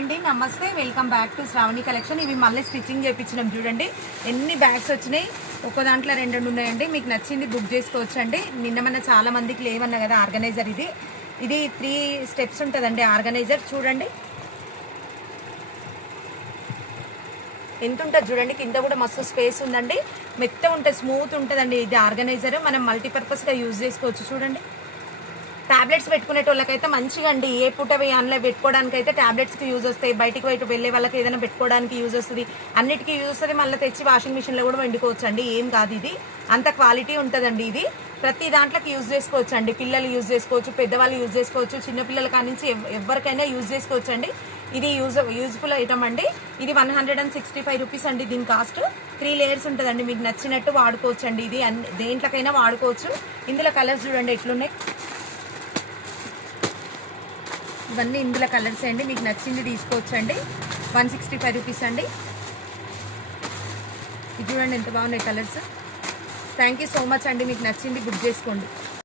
అండి నమస్తే, welcome back to Shravani collection. ఇవి మళ్ళీ స్టిచ్చింగ్ చేయించినాం చూడండి. ఎన్ని బ్యాగ్స్ వచ్చినాయి, ఒక దాంట్లో రెండు ఉన్నాయండి. మీకు నచ్చింది బుక్ చేసుకోవచ్చు అండి. నిన్న మన చాలా మందికి లేవన్నా కదా ఆర్గనైజర్. ఇది 3 స్టెప్స్ ఉంటుందండి ఆర్గనైజర్. చూడండి ఎంత ఉంటుంది చూడండి. కింద కూడా మస్తు స్పేస్ ఉందండి. మెత్త ఉంటుంది, స్మూత్ ఉంటుందండి. ఇది ఆర్గనైజర్ మనం మల్టీపర్పస్గా యూజ్ చేసుకోవచ్చు. చూడండి, టాబ్లెట్స్ పెట్టుకునేటోళ్ళకైతే మంచిగా అండి. ఏ పూట అందులో పెట్టుకోవడానికి అయితే టాబ్లెట్స్కి యూజ్ వస్తాయి. బయటికి వెళ్ళే వాళ్ళకి ఏదైనా పెట్టుకోవడానికి యూజ్ వస్తుంది, అన్నిటికీ యూజ్ వస్తుంది. మళ్ళీ తెచ్చి వాషింగ్ మిషన్లో కూడా వండుకోవచ్చు అండి. ఏం కాదు, ఇది అంత క్వాలిటీ ఉంటుందండి. ఇది ప్రతి దాంట్లోకి యూజ్ చేసుకోవచ్చు అండి. పిల్లలు యూజ్ చేసుకోవచ్చు, పెద్దవాళ్ళు యూజ్ చేసుకోవచ్చు, చిన్నపిల్లల కానించి ఎవరికైనా యూజ్ చేసుకోవచ్చు అండి. ఇది యూజ్ఫుల్ ఐటమ్ అండి. ఇది 165 రూపీస్ అండి. దీని కాస్ట్ 3 లేయర్స్ ఉంటుందండి. మీకు నచ్చినట్టు వాడుకోవచ్చు అండి. ఇది దేంట్లోకైనా వాడుకోవచ్చు. ఇందులో కలర్స్ చూడండి ఎట్లున్నాయి. ఇవన్నీ ఇందులో కలర్స్ అండి. మీకు నచ్చింది తీసుకోవచ్చండి. 165 రూపీస్ అండి. ఇది చూడండి ఎంత బాగున్నాయి colours. Thank you so much అండి. మీకు నచ్చింది బుక్ చేసుకోండి.